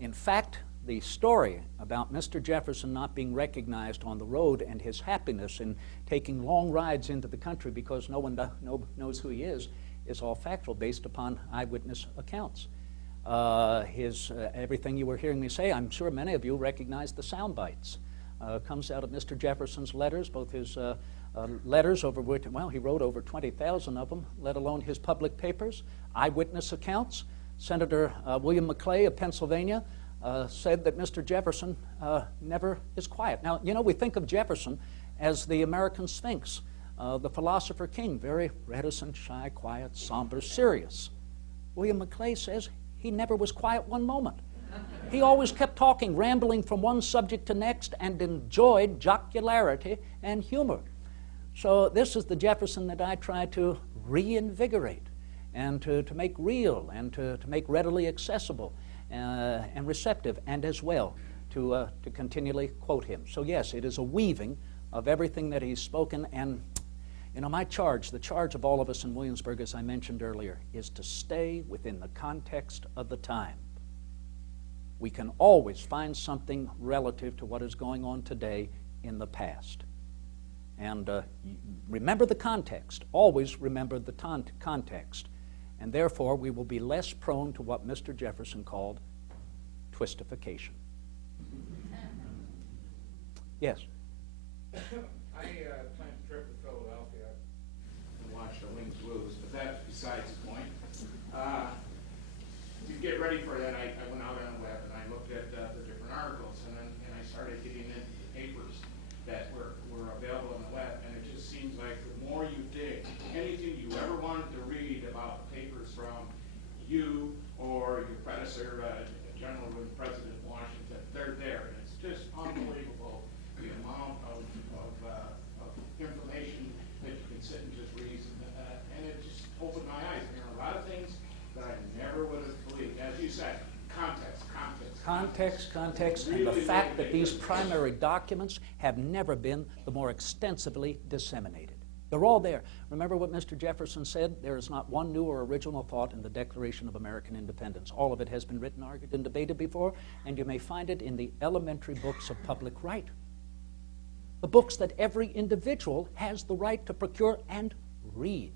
In fact, the story about Mr. Jefferson not being recognized on the road and his happiness in taking long rides into the country because no one knows who he is all factual, based upon eyewitness accounts. Everything you were hearing me say, I'm sure many of you recognize the sound bites. Comes out of Mr. Jefferson's letters, both his letters, over which, well, he wrote over 20,000 of them, let alone his public papers, eyewitness accounts. Senator William McClay of Pennsylvania said that Mr. Jefferson never is quiet. Now, you know, we think of Jefferson as the American Sphinx, the philosopher king, very reticent, shy, quiet, somber, serious. William McClay says he never was quiet one moment. He always kept talking, rambling from one subject to next, and enjoyed jocularity and humor. So this is the Jefferson that I try to reinvigorate and to make real and to make readily accessible and receptive, and as well to continually quote him. So yes, it is a weaving of everything that he's spoken. And you know, my charge, the charge of all of us in Williamsburg, as I mentioned earlier, is to stay within the context of the time. We can always find something relative to what is going on today in the past. And remember the context. Always remember the context. And therefore, we will be less prone to what Mr. Jefferson called twistification. Yes? I planned a trip to Philadelphia and watch the Wings lose, but that's besides the point. To get ready for that, I went out on the web and I looked at the different articles, and I started getting into the papers that were available on the web, and it just seems like the more you dig, anything you ever wanted to read about papers from you or your predecessor, General and President Washington, they're there, and it's just unbelievable the amount of information that you can sit and just read, and it just opened my eyes. There are a lot of things that I never would have believed. As you said, context, and the fact that these primary documents have never been the more extensively disseminated. They're all there. Remember what Mr. Jefferson said? There is not one new or original thought in the Declaration of American Independence. All of it has been written, argued, and debated before, and you may find it in the elementary books of public right. The books that every individual has the right to procure and read.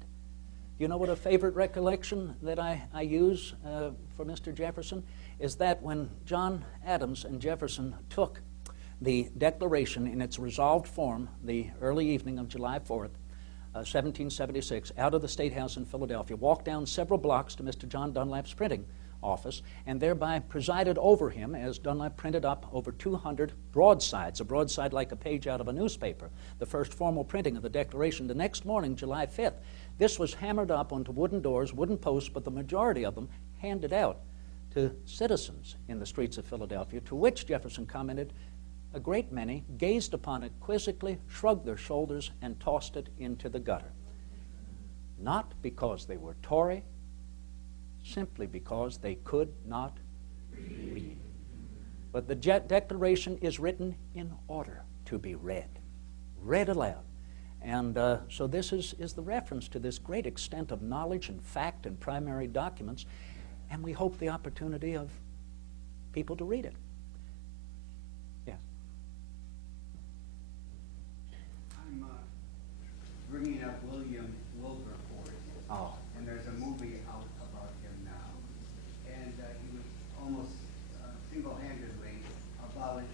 You know what a favorite recollection that I use for Mr. Jefferson is that when John Adams and Jefferson took the Declaration in its resolved form the early evening of July 4th, 1776, out of the State House in Philadelphia, walked down several blocks to Mr. John Dunlap's printing office, and thereby presided over him as Dunlap printed up over 200 broadsides, a broadside like a page out of a newspaper, the first formal printing of the Declaration. The next morning, July 5th, this was hammered up onto wooden doors, wooden posts, but the majority of them handed out to citizens in the streets of Philadelphia, to which Jefferson commented, a great many gazed upon it quizzically, shrugged their shoulders, and tossed it into the gutter. Not because they were Tory, simply because they could not read. But the Declaration is written in order to be read aloud. And so this is the reference to this great extent of knowledge and fact and primary documents, and we hope the opportunity of people to read it. Yes? I'm bringing up William Wilberforce. Oh. And there's a movie out about him now. And he was almost single-handedly abolished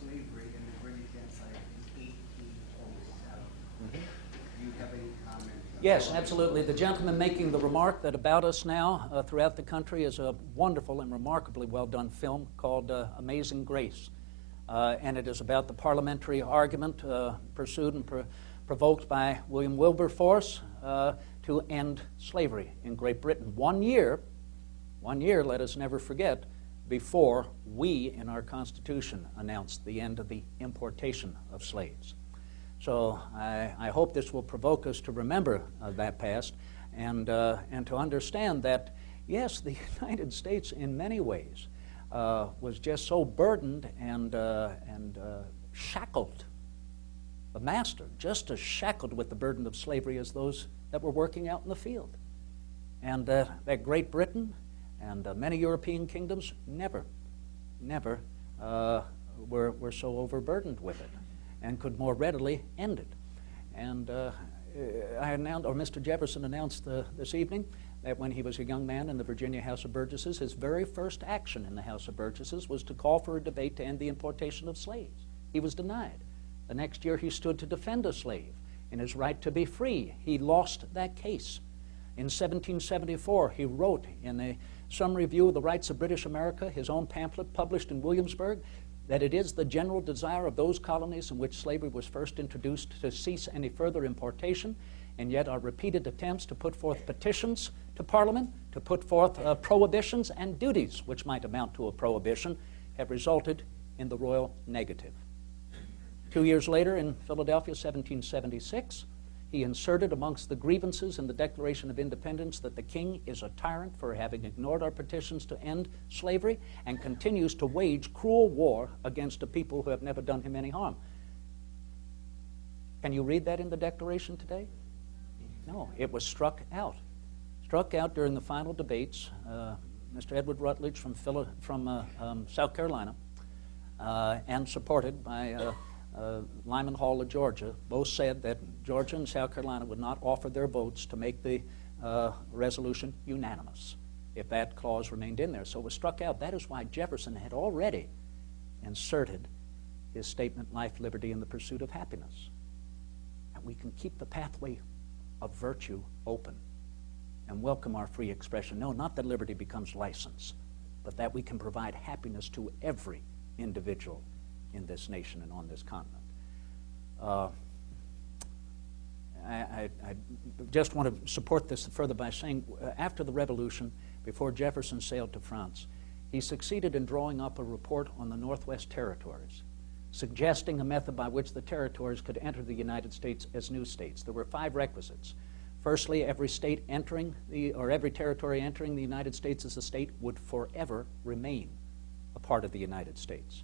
slavery in the British Empire in 1807. Mm-hmm. Do you have any comments? Yes, absolutely. The gentleman making the remark that About Us Now throughout the country is a wonderful and remarkably well-done film called Amazing Grace. And it is about the parliamentary argument pursued and provoked by William Wilberforce to end slavery in Great Britain. 1 year, let us never forget, before we in our Constitution announced the end of the importation of slaves. So I hope this will provoke us to remember that past and to understand that, yes, the United States in many ways was just so burdened and shackled. The master just as shackled with the burden of slavery as those that were working out in the field. And that Great Britain and many European kingdoms never never were so overburdened with it and could more readily end it. And I announced, or Mr. Jefferson announced this evening, that when he was a young man in the Virginia House of Burgesses, his very first action in the House of Burgesses was to call for a debate to end the importation of slaves. He was denied. The next year he stood to defend a slave in his right to be free. He lost that case. In 1774, he wrote in a summary view of the rights of British America, his own pamphlet published in Williamsburg, that it is the general desire of those colonies in which slavery was first introduced to cease any further importation, and yet our repeated attempts to put forth petitions to Parliament, to put forth prohibitions and duties which might amount to a prohibition, have resulted in the royal negative. 2 years later, in Philadelphia, 1776, he inserted amongst the grievances in the Declaration of Independence that the king is a tyrant for having ignored our petitions to end slavery and continues to wage cruel war against a people who have never done him any harm. Can you read that in the Declaration today? No, it was struck out. Struck out during the final debates. Mr. Edward Rutledge from South Carolina and supported by Lyman Hall of Georgia, both said that Georgia and South Carolina would not offer their votes to make the resolution unanimous if that clause remained in there. So it was struck out. That is why Jefferson had already inserted his statement, life, liberty, and the pursuit of happiness. And we can keep the pathway of virtue open and welcome our free expression. No, not that liberty becomes license, but that we can provide happiness to every individual in this nation and on this continent. I just want to support this further by saying after the Revolution, before Jefferson sailed to France, he succeeded in drawing up a report on the Northwest Territories, suggesting a method by which the territories could enter the United States as new states. There were 5 requisites. Firstly, every state entering every territory entering the United States as a state would forever remain a part of the United States.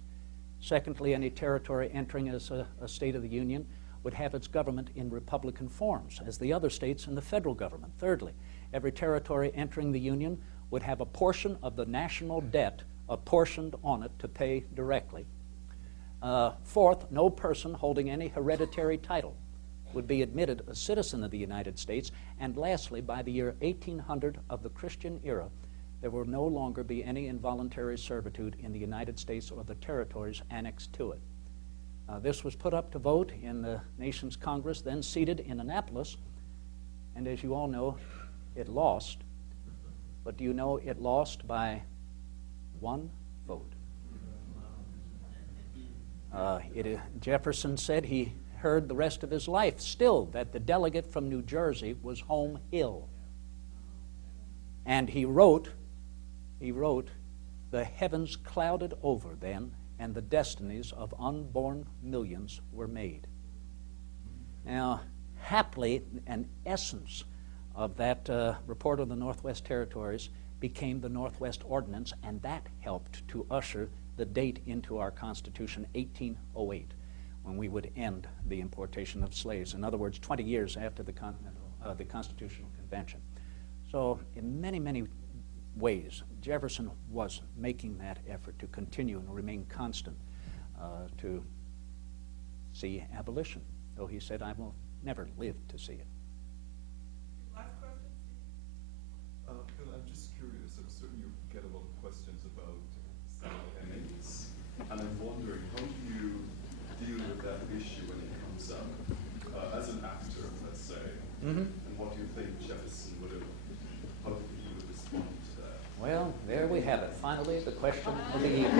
Secondly, any territory entering as a state of the Union would have its government in republican forms, as the other states in the federal government. Thirdly, every territory entering the Union would have a portion of the national debt apportioned on it to pay directly. Fourth, no person holding any hereditary title would be admitted a citizen of the United States. And lastly, by the year 1800 of the Christian era, there will no longer be any involuntary servitude in the United States or the territories annexed to it. This was put up to vote in the nation's Congress, then seated in Annapolis, and as you all know, it lost. But do you know it lost by 1 vote? Jefferson said he heard the rest of his life still that the delegate from New Jersey was home ill. And he wrote, the heavens clouded over then, and the destinies of unborn millions were made. Now, happily, an essence of that report of the Northwest Territories became the Northwest Ordinance, and that helped to usher the date into our Constitution, 1808, when we would end the importation of slaves. In other words, 20 years after the Constitutional Convention. So in many, many ways, Jefferson was making that effort to continue and remain constant to see abolition, though he said, I will never live to see it. Last question? Phil, I'm just curious. I'm certain you get a lot of questions about Sally Hemings, and I'm wondering, how do you deal with that issue when it comes up as an actor, let's say, and what do you think Jefferson would have, how he would respond to that? Well, there we have it. Finally, the question of the evening.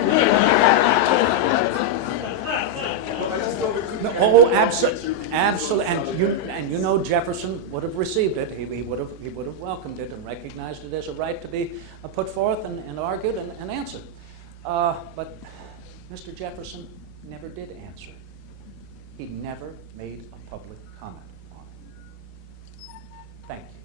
Oh, absolutely. And you know, Jefferson would have received it. He would have welcomed it and recognized it as a right to be put forth and argued and answered. But Mr. Jefferson never did answer. He never made a public comment on it. Thank you.